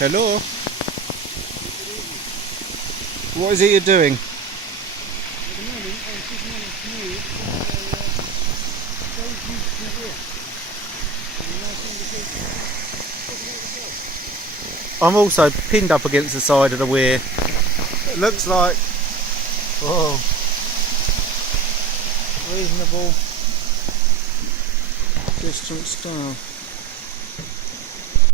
Hello? What is it you're doing? At the moment, I was just managed to move very beautiful walk. And a nice indication. I'm also pinned up against the side of the weir. It looks like reasonable distance down.